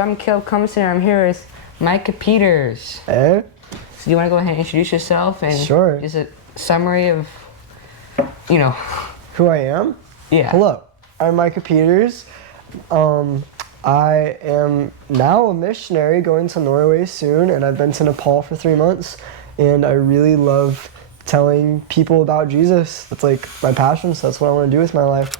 I'm Caleb Cummison, and I'm here with Micah Peters. Hey. So do you want to go ahead and introduce yourself and Sure. just a summary of, you know. Who I am? Yeah. Hello, I'm Micah Peters. I am now a missionary going to Norway soon, and I've been to Nepal for 3 months, and I really love telling people about Jesus. That's like my passion, so that's what I want to do with my life.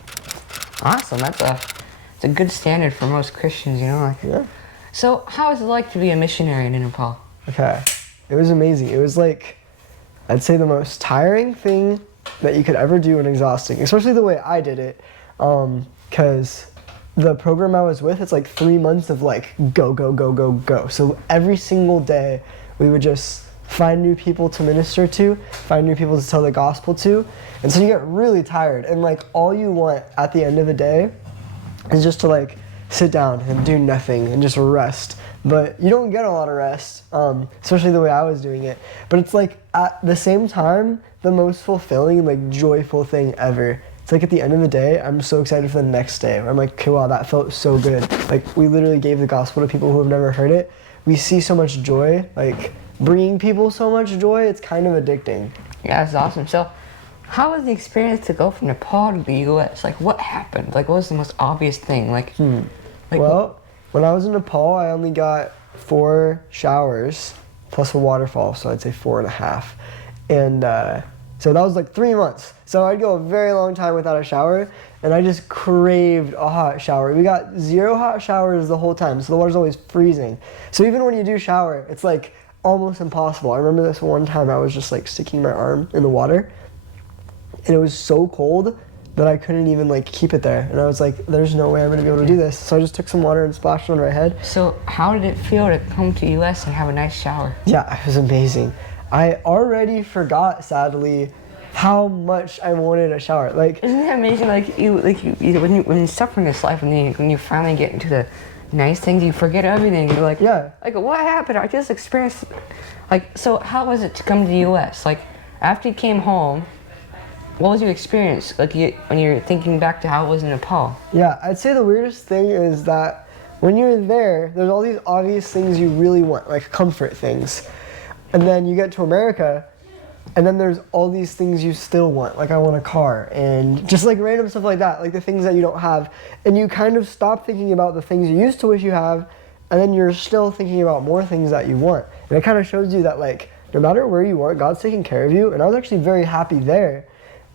Awesome. It's a good standard for most Christians, you know. Like, Yeah. So how is it like to be a missionary in Nepal? Okay. It was amazing. It was like, I'd say the most tiring thing that you could ever do and exhausting, especially the way I did it. Because the program I was with, it's like 3 months of like go, go, go, go, go. So every single day we would just find new people to minister to, find new people to tell the gospel to. And so you get really tired. And like all you want at the end of the day is just to like sit down and do nothing and just rest. But you don't get a lot of rest, especially the way I was doing it. But it's like at the same time, the most fulfilling, like joyful thing ever. It's like at the end of the day, I'm so excited for the next day. I'm like, okay, wow, that felt so good. Like we literally gave the gospel to people who have never heard it. We see so much joy, like bringing people so much joy, it's kind of addicting. Yeah, that's awesome. So how was the experience to go from Nepal to the U.S.? Like, what happened? Like, what was the most obvious thing? Like, Well, when I was in Nepal, I only got 4 showers plus a waterfall, so I'd say 4.5. And so that was like 3 months. So I'd go a very long time without a shower, and I just craved a hot shower. We got 0 hot showers the whole time, so the water's always freezing. So even when you do shower, it's like almost impossible. I remember this one time I was just like sticking my arm in the water, and it was so cold that I couldn't even like keep it there. And I was like, there's no way I'm gonna be able to do this. So I just took some water and splashed it on my head. So how did it feel to come to U.S. and have a nice shower? Yeah, it was amazing. I already forgot, sadly, how much I wanted a shower. Like, Isn't that amazing? Like you when you suffer in this life, when you finally get into the nice things, you forget everything. You're like, yeah. Like what happened? I just experienced. Like, so how was it to come to the U.S.? Like after you came home, what was your experience? Like when you're thinking back to how it was in Nepal? Yeah, I'd say the weirdest thing is that when you're there, there's all these obvious things you really want, like comfort things. And then you get to America, and then there's all these things you still want, like I want a car, and just like random stuff like that, like the things that you don't have. And you kind of stop thinking about the things you used to wish you have, and then you're still thinking about more things that you want. And it kind of shows you that like, no matter where you are, God's taking care of you. And I was actually very happy there,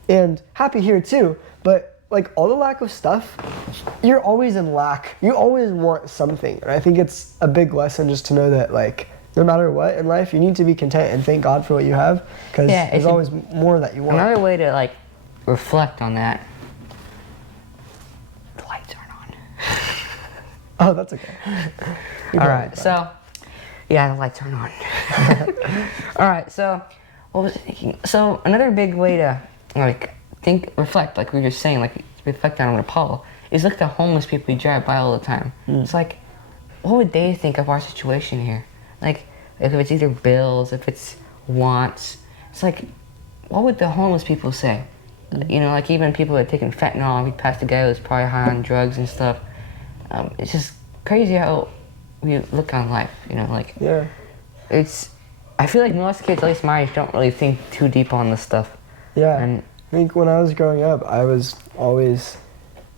and happy here too. But like all the lack of stuff, you're always in lack. You always want something. And I think it's a big lesson just to know that like, no matter what in life, you need to be content and thank God for what you have, because there's always more that you want. Another way to like reflect on that, the lights aren't on. Oh, that's okay. All right, so yeah, the lights aren't on. All right, so what was I thinking? So another big way to like reflect, like we were just saying, like reflect on Nepal, is look at the homeless people you drive by all the time. It's like, what would they think of our situation here? Like, if it's either bills, if it's wants, it's like, what would the homeless people say? You know, like even people that are taking fentanyl, we passed a guy who was probably high on drugs and stuff. It's just crazy how we look on life, you know, like, Yeah. I feel like most kids, at least my age, don't really think too deep on this stuff. Yeah. And I think when I was growing up, I was always,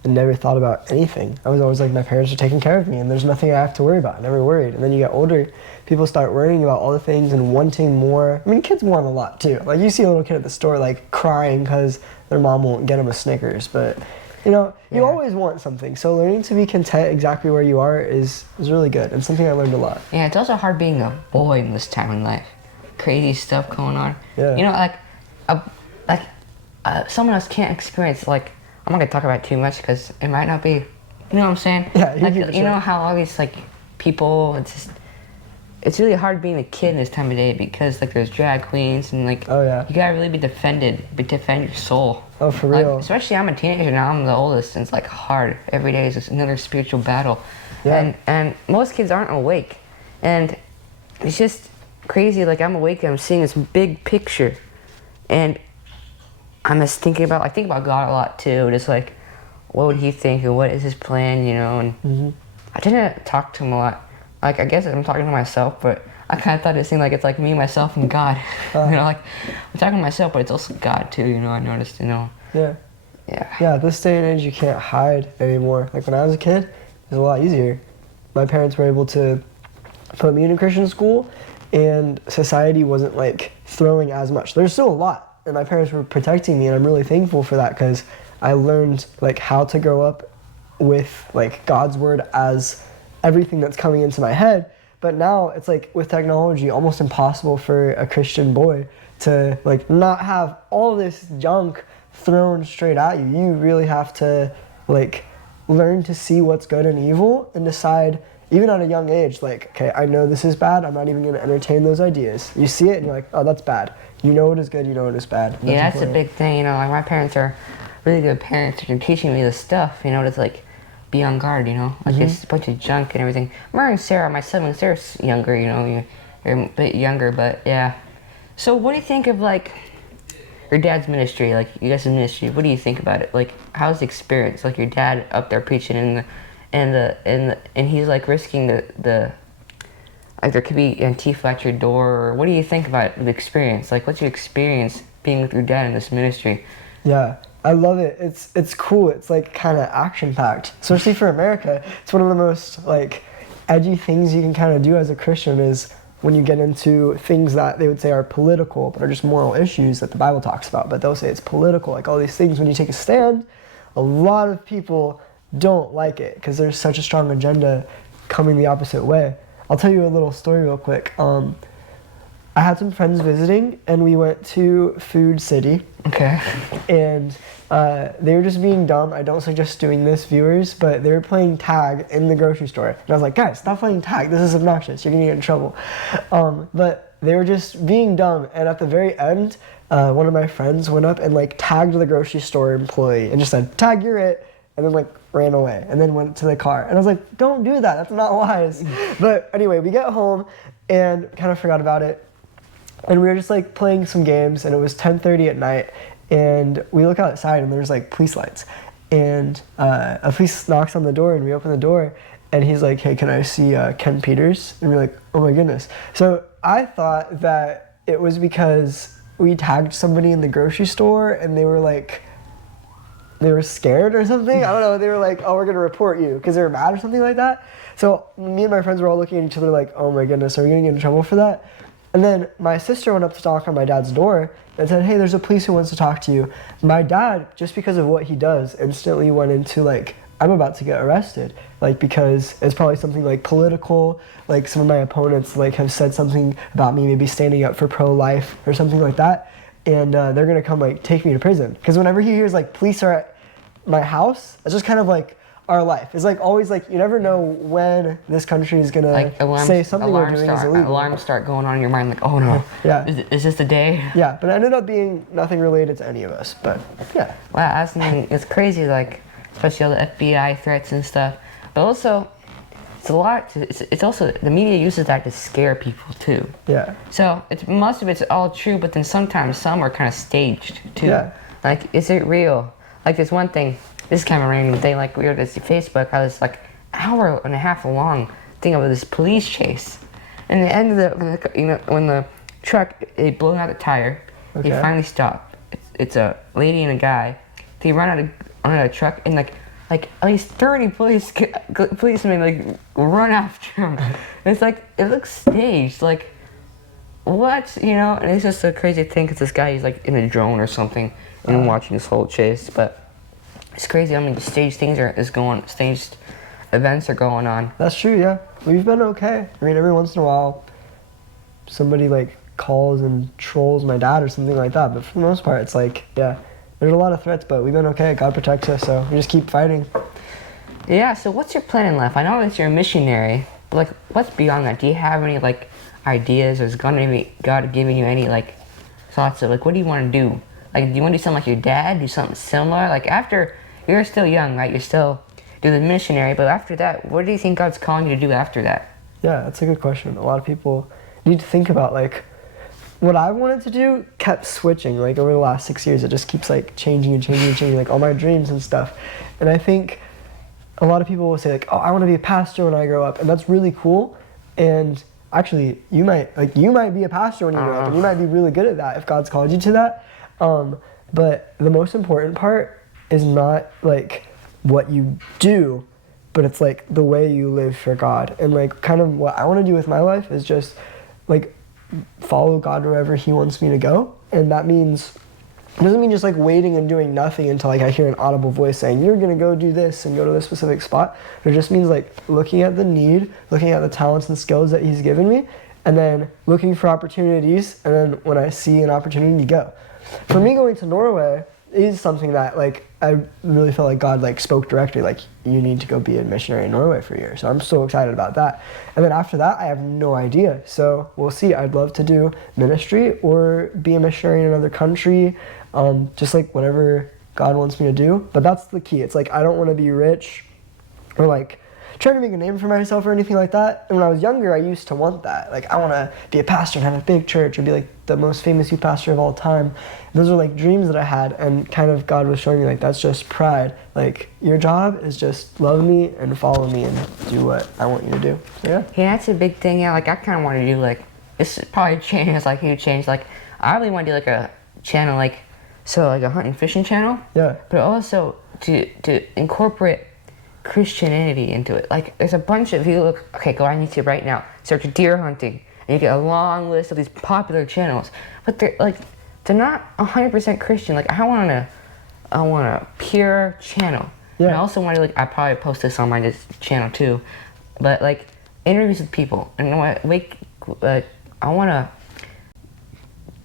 never thought about anything. I was always like, my parents are taking care of me and there's nothing I have to worry about. I never worried. And then you get older, people start worrying about all the things and wanting more. I mean, kids want a lot too. Like you see a little kid at the store like crying because their mom won't get them a Snickers. But you know, you always want something. So learning to be content exactly where you are is really good, and something I learned a lot. yeah, it's also hard being a boy in this time in life. Crazy stuff going on. Yeah. You know, someone else can't experience, like, I'm not gonna talk about it too much because it might not be, you know what I'm saying? Yeah, you know how all these like people, it's really hard being a kid in this time of day because like there's drag queens and like, Oh, yeah. you gotta really defend your soul. Oh, for real. Like, especially I'm a teenager now, I'm the oldest, and it's like hard. Every day is just another spiritual battle. Yeah. And most kids aren't awake. And it's just crazy, like I'm awake and I'm seeing this big picture. And I'm just thinking about, I think about God a lot too, just like, what would he think and what is his plan, you know? And I didn't talk to him a lot. Like, I guess I'm talking to myself, but I kind of thought it seemed like it's like me, myself, and God. You know, like, I'm talking to myself, but it's also God, too, you know, I noticed, you know. Yeah. Yeah. Yeah, this day and age, you can't hide anymore. Like, when I was a kid, it was a lot easier. My parents were able to put me in a Christian school, and society wasn't, like, throwing as much. There's still a lot, and my parents were protecting me, and I'm really thankful for that, because I learned, like, how to grow up with, like, God's word as everything that's coming into my head. But now it's like with technology, almost impossible for a Christian boy to like not have all this junk thrown straight at you. You really have to like learn to see what's good and evil and decide, even at a young age, like, okay, I know this is bad. I'm not even going to entertain those ideas. You see it and you're like, oh, that's bad. You know what is good. You know what is bad. Yeah, that's a big thing. You know, like my parents are really good parents. They're teaching me this stuff. You know, it's like be on guard. You know, like it's a bunch of junk and everything. Mara and Sarah, my siblings, they're younger. You know, you're a bit younger, but yeah. So, what do you think of like your dad's ministry? Like you guys' ministry. What do you think about it? Like, how's the experience? Like your dad up there preaching and he's like risking the like there could be Antifa at your door. Or what do you think about the experience? Like, what's your experience being with your dad in this ministry? Yeah, I love it. It's cool. It's like kind of action packed, especially for America. It's one of the most like edgy things you can kind of do as a Christian is when you get into things that they would say are political, but are just moral issues that the Bible talks about. But they'll say it's political, like all these things. When you take a stand, a lot of people don't like it because there's such a strong agenda coming the opposite way. I'll tell you a little story real quick. I had some friends visiting, and we went to Food City. Okay. And they were just being dumb. I don't suggest doing this, viewers, but they were playing tag in the grocery store. And I was like, guys, stop playing tag. This is obnoxious. You're going to get in trouble. But they were just being dumb. And at the very end, one of my friends went up and like tagged the grocery store employee and just said, tag, you're it. And then like ran away and then went to the car. And I was like, don't do that. That's not wise. But anyway, we get home and kind of forgot about it. And we were just like playing some games, and it was 10:30 at night, and we look outside and there's like police lights, and a police knocks on the door, and we open the door, and he's like, hey, can I see Ken Peters? And we're like, oh my goodness. So I thought that it was because we tagged somebody in the grocery store and they were scared or something. I don't know. They were like, oh, we're going to report you because they were mad or something like that. So me and my friends were all looking at each other like, oh my goodness, are we going to get in trouble for that? And then my sister went up to knock on my dad's door and said, hey, there's a police who wants to talk to you. My dad, just because of what he does, instantly went into like, I'm about to get arrested. Like, because it's probably something like political, like some of my opponents like have said something about me maybe standing up for pro-life or something like that. And they're gonna come like take me to prison. Because whenever he hears like police are at my house, it's just kind of like our life. It's like always like you never know when this country is gonna like say something we're doing is illegal. Alarms start going on in your mind like, oh no, yeah. Is this the day? Yeah, but it ended up being nothing related to any of us. But yeah. Wow, it's crazy, like especially all the FBI threats and stuff. But also, it's a lot. It's also the media uses that to scare people too. Yeah. So most of it's all true, but then sometimes some are kind of staged too. Yeah. Like, is it real? Like there's one thing. This is kind of a random thing. Like we were at Facebook, I was like hour and a half long thing of this police chase, and the end of when the truck it blew out the tire, okay. He finally stopped. It's a lady and a guy. They run out of a truck and like at least 30 policemen like run after him. It's like it looks staged. Like what, And it's just a crazy thing because this guy he's like in a drone or something and watching this whole chase, but. It's crazy how many staged staged events are going on. That's true, yeah. We've been okay. I mean, every once in a while, somebody like calls and trolls my dad or something like that. But for the most part, it's like, yeah, there's a lot of threats, but we've been okay. God protects us, so we just keep fighting. Yeah, so what's your plan in life? I know that you're a missionary, but like, what's beyond that? Do you have any like ideas, or is God giving you any like thoughts of like, what do you want to do? Like, do you want to do something like your dad? Do something similar? Like after. You're still young, right? You're still doing the missionary, but after that, what do you think God's calling you to do after that? Yeah, that's a good question. A lot of people need to think about, like, what I wanted to do kept switching, like, over the last 6 years. It just keeps, like, changing and changing and changing, like, all my dreams and stuff. And I think a lot of people will say like, oh, I want to be a pastor when I grow up, and that's really cool. And actually, you might be a pastor when you grow up, and you might be really good at that if God's called you to that. But the most important part is not like what you do, but it's like the way you live for God. And like kind of what I want to do with my life is just like follow God wherever he wants me to go. And that means, it doesn't mean just like waiting and doing nothing until like I hear an audible voice saying you're gonna go do this and go to this specific spot. It just means like looking at the need, looking at the talents and skills that he's given me, and then looking for opportunities, and then when I see an opportunity, go. For me, going to Norway is something that like I really felt like God like spoke directly, like you need to go be a missionary in Norway for a year. So I'm so excited about that. And then after that, I have no idea. So we'll see. I'd love to do ministry or be a missionary in another country, just like whatever God wants me to do. But that's the key. It's like I don't want to be rich or like trying to make a name for myself or anything like that. And when I was younger, I used to want that. Like I want to be a pastor and have a big church or be like the most famous youth pastor of all time. Those are like dreams that I had, and kind of God was showing me like that's just pride. Like your job is just love me and follow me and do what I want you to do. So yeah. Yeah, that's a big thing. Yeah, like I kind of want to do like, this probably changes like huge change. Like I really want to do like a channel like a hunting fishing channel. Yeah. But also to incorporate Christianity into it. Like there's a bunch of, if you look, okay, go on YouTube right now, search deer hunting, and you get a long list of these popular channels, but they're not 100% Christian. Like I want a pure channel. Yeah. And I also want to I probably post this on my channel too, but like interviews with people, and I want to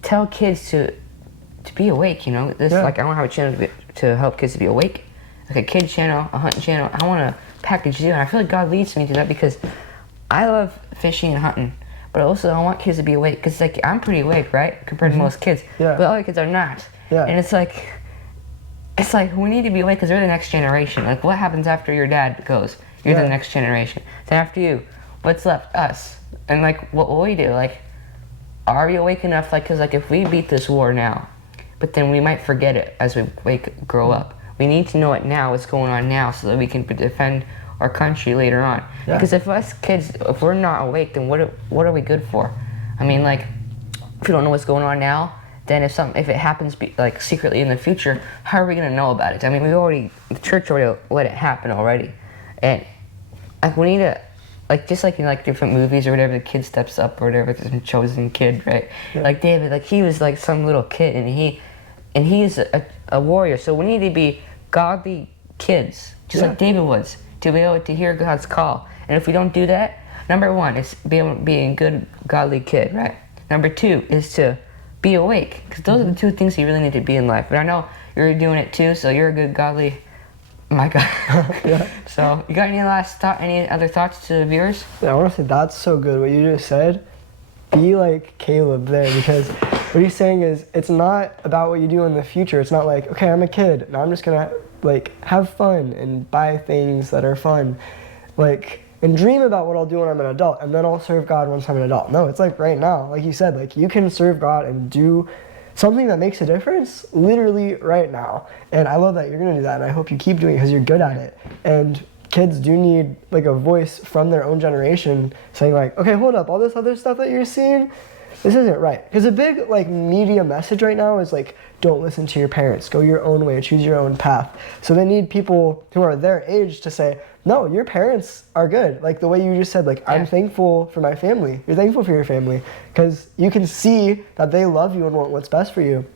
tell kids to be awake. You know, this like I want to have a channel to help kids to be awake. Like a kid channel, a hunting channel. I want to package deal, and I feel like God leads me to that because I love fishing and hunting, but also I want kids to be awake because like I'm pretty awake, right, compared to most kids. Yeah. But other kids are not. Yeah. And it's like we need to be awake because they're the next generation. Like what happens after your dad goes? You're the next generation. Then after you, what's left? Us. And like what will we do? Like, are we awake enough? Like, because like if we beat this war now, but then we might forget it as we grow up. We need to know it now, what's going on now, so that we can defend our country later on. Yeah. Because if us kids, if we're not awake, then what are we good for? I mean, like, if we don't know what's going on now, then if it happens like secretly in the future, how are we gonna know about it? I mean, the church already let it happen already, and like we need to, like just like in like different movies or whatever, the kid steps up or whatever, some chosen kid, right? Yeah. Like David, like he was like some little kid, and he's a warrior. So we need to be godly kids, just like David was, to be able to hear God's call. And if we don't do that, number one is being a good godly kid, right? Number two is to be awake, because those are the two things you really need to be in life. But I know you're doing it too, so you're a good godly Micah. Yeah. So you got any other thoughts to the viewers? Yeah, I want to say that's so good what you just said. Be like Caleb there, because what he's saying is it's not about what you do in the future. It's not like, okay, I'm a kid, now I'm just gonna like have fun and buy things that are fun, like, and dream about what I'll do when I'm an adult, and then I'll serve God once I'm an adult. No, it's like right now, like you said, like you can serve God and do something that makes a difference literally right now. And I love that you're gonna do that, and I hope you keep doing it because you're good at it. And kids do need like a voice from their own generation saying like, okay, hold up, all this other stuff that you're seeing, this isn't right. Because a big like media message right now is like, don't listen to your parents, go your own way, choose your own path. So they need people who are their age to say, no, your parents are good. Like the way you just said, like, I'm thankful for my family. You're thankful for your family because you can see that they love you and want what's best for you.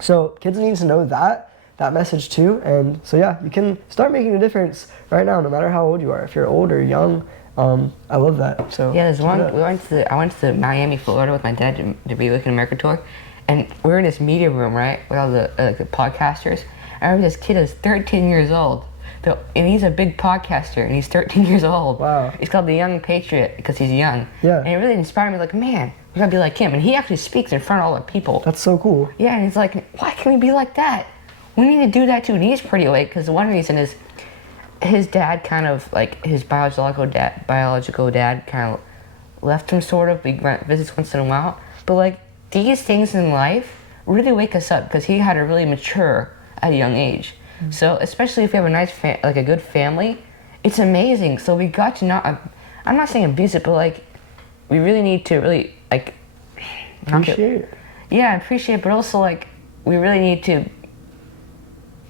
So kids need to know that message too. And so yeah, you can start making a difference right now, no matter how old you are. If you're old or young, I love that. So yeah, there's one. I went to Miami, Florida with my dad to be looking America tour, and we were in this media room, right, with all the podcasters. I remember this kid is 13 years old, and he's a big podcaster, and he's 13 years old. Wow. He's called the Young Patriot because he's young. Yeah. And it really inspired me. Like, man, we gotta be like him. And he actually speaks in front of all the people. That's so cool. Yeah, and it's like, why can't we be like that? We need to do that too. And he's pretty awake because one reason is his dad kind of, like, his biological dad kind of left him, sort of. We went visits once in a while. But, like, these things in life really wake us up because he had to really mature at a young age. Mm-hmm. So, especially if you have a nice, a good family, it's amazing. So we got to not, I'm not saying abuse it, but like, we really need to really like Appreciate it. Yeah, appreciate it, but also like we really need to.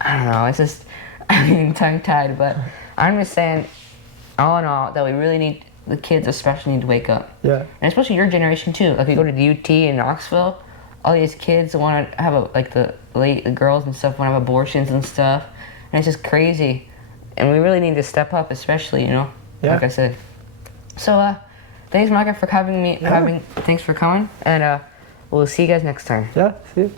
I don't know. It's just I'm getting tongue tied, but I'm just saying, all in all, that we really need the kids, especially need to wake up. Yeah. And especially your generation too. Like we go to the UT in Knoxville, all these kids want to have the girls and stuff want to have abortions and stuff, and it's just crazy. And we really need to step up, especially Yeah. like I said. So thanks, Micah, for having me. Yeah. Thanks for coming, and we'll see you guys next time. Yeah. See you.